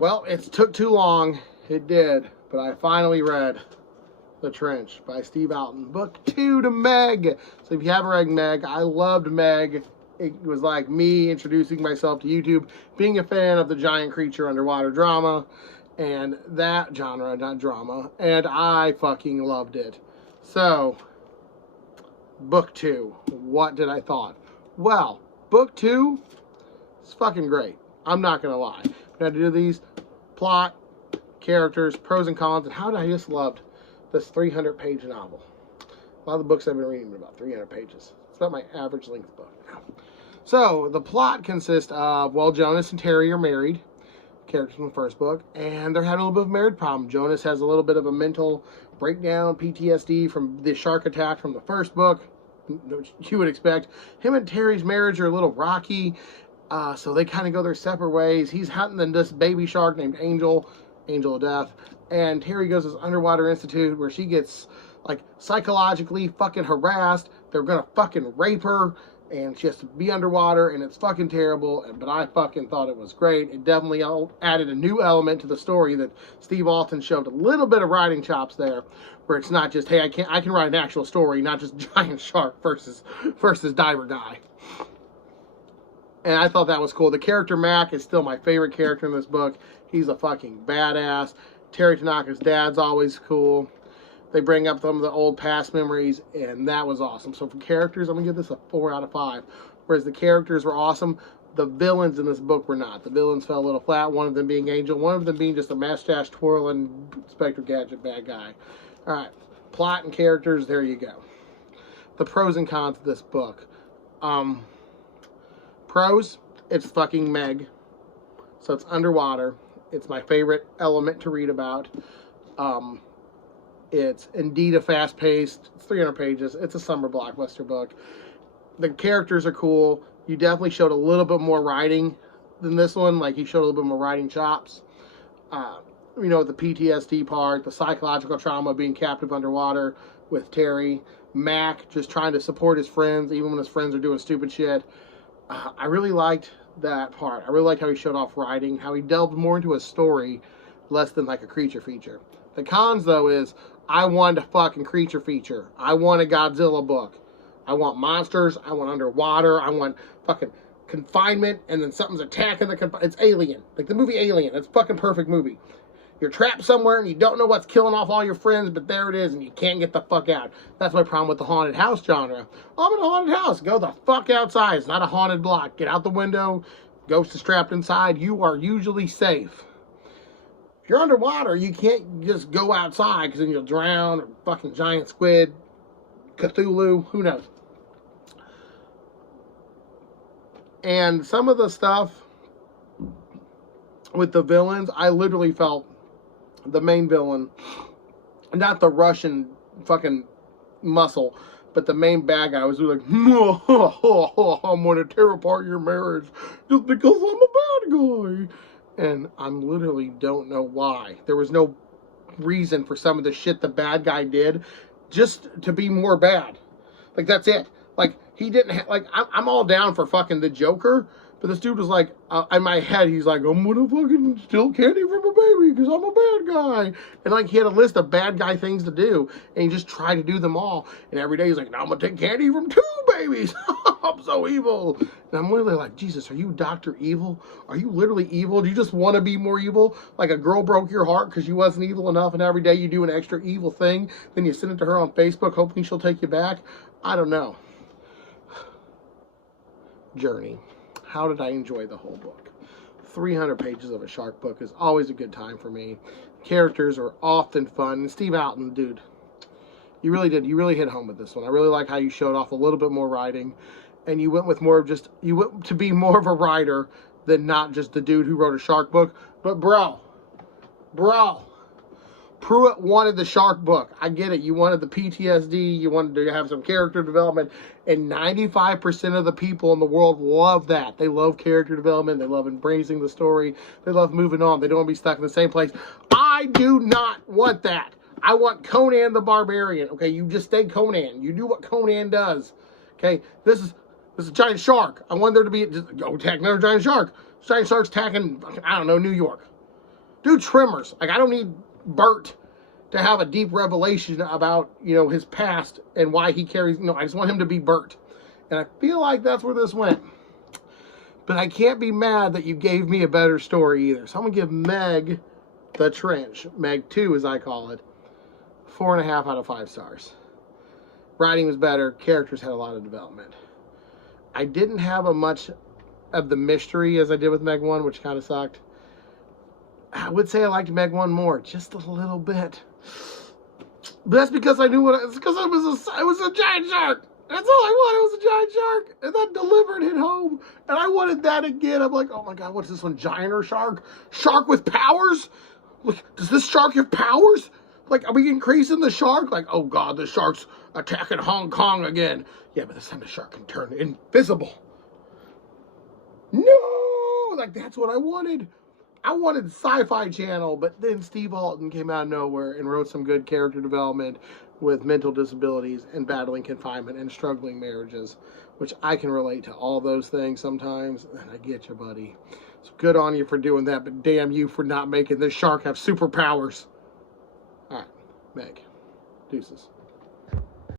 Well, it took too long. It did. But I finally read The Trench by Steve Alton. Book 2 to Meg. So if you haven't read Meg, I loved Meg. It was like me introducing myself to YouTube, being a fan of the giant creature underwater drama, and that genre, not drama, and I fucking loved it. So, book 2, what did I thought? Well, book 2 is fucking great. I'm not gonna lie. I'm gonna do these plot, characters, pros and cons, and how I just loved this 300-page novel. A lot of the books I've been reading are about 300 pages. It's about my average length book now. So, the plot consists of, well, Jonas and Terry are married, characters from the first book, and they're having a little bit of a marriage problem. Jonas has a little bit of a mental breakdown, PTSD from the shark attack from the first book, which you would expect. Him and Terry's marriage are a little rocky, so they kind of go their separate ways. He's hunting this baby shark named Angel of Death, and Terry goes to this underwater institute where she gets, like, psychologically fucking harassed. They're gonna fucking rape her, and she has to be underwater, and it's fucking terrible, but I fucking thought it was great. It definitely added a new element to the story that Steve Alton showed a little bit of writing chops there, where it's not just, hey, I can write an actual story, not just giant shark versus diver guy. And I thought that was cool. The character Mac is still my favorite character in this book. He's a fucking badass. Terry Tanaka's dad's always cool. They bring up some of the old past memories, and that was awesome. So for characters, I'm going to give this a 4 out of 5. Whereas the characters were awesome, the villains in this book were not. The villains fell a little flat, one of them being Angel, one of them being just a mustache twirling Spectre Gadget bad guy. Alright, plot and characters, there you go. The pros and cons of this book. Pros, it's fucking Meg. So it's underwater. It's my favorite element to read about. It's indeed a fast-paced, it's 300 pages, it's a summer blockbuster book. The characters are cool. You definitely showed a little bit more writing than this one. Like, he showed a little bit more writing chops. You know, the PTSD part, the psychological trauma, being captive underwater with Terry. Mac just trying to support his friends, even when his friends are doing stupid shit. I really liked that part. I really liked how he showed off writing, how he delved more into a story, less than like a creature feature. The cons, though, is I want a fucking creature feature. I want a Godzilla book. I want monsters. I want underwater. I want fucking confinement, and then something's attacking the it's Alien. Like the movie Alien. It's a fucking perfect movie. You're trapped somewhere, and you don't know what's killing off all your friends, but there it is, and you can't get the fuck out. That's my problem with the haunted house genre. I'm in a haunted house. Go the fuck outside. It's not a haunted block. Get out the window. Ghost is trapped inside. You are usually safe. If you're underwater, you can't just go outside, because then you'll drown, or fucking giant squid, Cthulhu, who knows. And some of the stuff with the villains, I literally felt the main villain, not the Russian fucking muscle, but the main bad guy was like, I'm going to tear apart your marriage just because I'm a bad guy. And I literally don't know why. There was no reason for some of the shit the bad guy did just to be more bad. Like, that's it. Like, he didn't have, like, I'm all down for fucking the Joker, but this dude was like, in my head, he's like, I'm gonna fucking steal candy from a baby because I'm a bad guy. And, like, he had a list of bad guy things to do, and he just tried to do them all. And every day he's like, now I'm gonna take candy from 2 babies. I'm so evil. And I'm literally like, Jesus, are you Dr. Evil? Are you literally evil? Do you just want to be more evil? Like a girl broke your heart because you wasn't evil enough, and every day you do an extra evil thing, then you send it to her on Facebook hoping she'll take you back? I don't know. Journey. How did I enjoy the whole book? 300 pages of a shark book is always a good time for me. Characters are often fun. And Steve Alton, dude, you really did. You really hit home with this one. I really like how you showed off a little bit more writing, and you went with more of just, you went to be more of a writer than not just the dude who wrote a shark book. But bro, Pruitt wanted the shark book. I get it. You wanted the PTSD. You wanted to have some character development. And 95% of the people in the world love that. They love character development. They love embracing the story. They love moving on. They don't want to be stuck in the same place. I do not want that. I want Conan the Barbarian. Okay, you just stay Conan. You do what Conan does. Okay, this is a giant shark. I want there to be, go attack another giant shark. Giant shark's attacking, I don't know, New York. Do Tremors. Like, I don't need Bert to have a deep revelation about, you know, his past and why he carries, you know, I just want him to be Bert. And I feel like that's where this went. But I can't be mad that you gave me a better story either. So I'm going to give Meg the Trench, Meg 2 as I call it, 4.5 out of 5 stars. Writing was better. Characters had a lot of development. I didn't have a much of the mystery as I did with Meg 1, which kind of sucked. I would say I liked Meg 1 more, just a little bit. But that's because I knew it's because it was a giant shark. That's all I wanted was a giant shark. And that delivered hit home. And I wanted that again. I'm like, oh my God, what's this one? Giant or shark? Shark with powers? Like, does this shark have powers? Like, are we increasing the shark? Like, oh God, the shark's attacking Hong Kong again. Yeah, but this time the shark can turn invisible. No! Like, that's what I wanted. I wanted Sci-Fi Channel, but then Steve Alton came out of nowhere and wrote some good character development with mental disabilities and battling confinement and struggling marriages, which I can relate to all those things sometimes, and I get you, buddy. So good on you for doing that, but damn you for not making this shark have superpowers. All right, Meg. Deuces.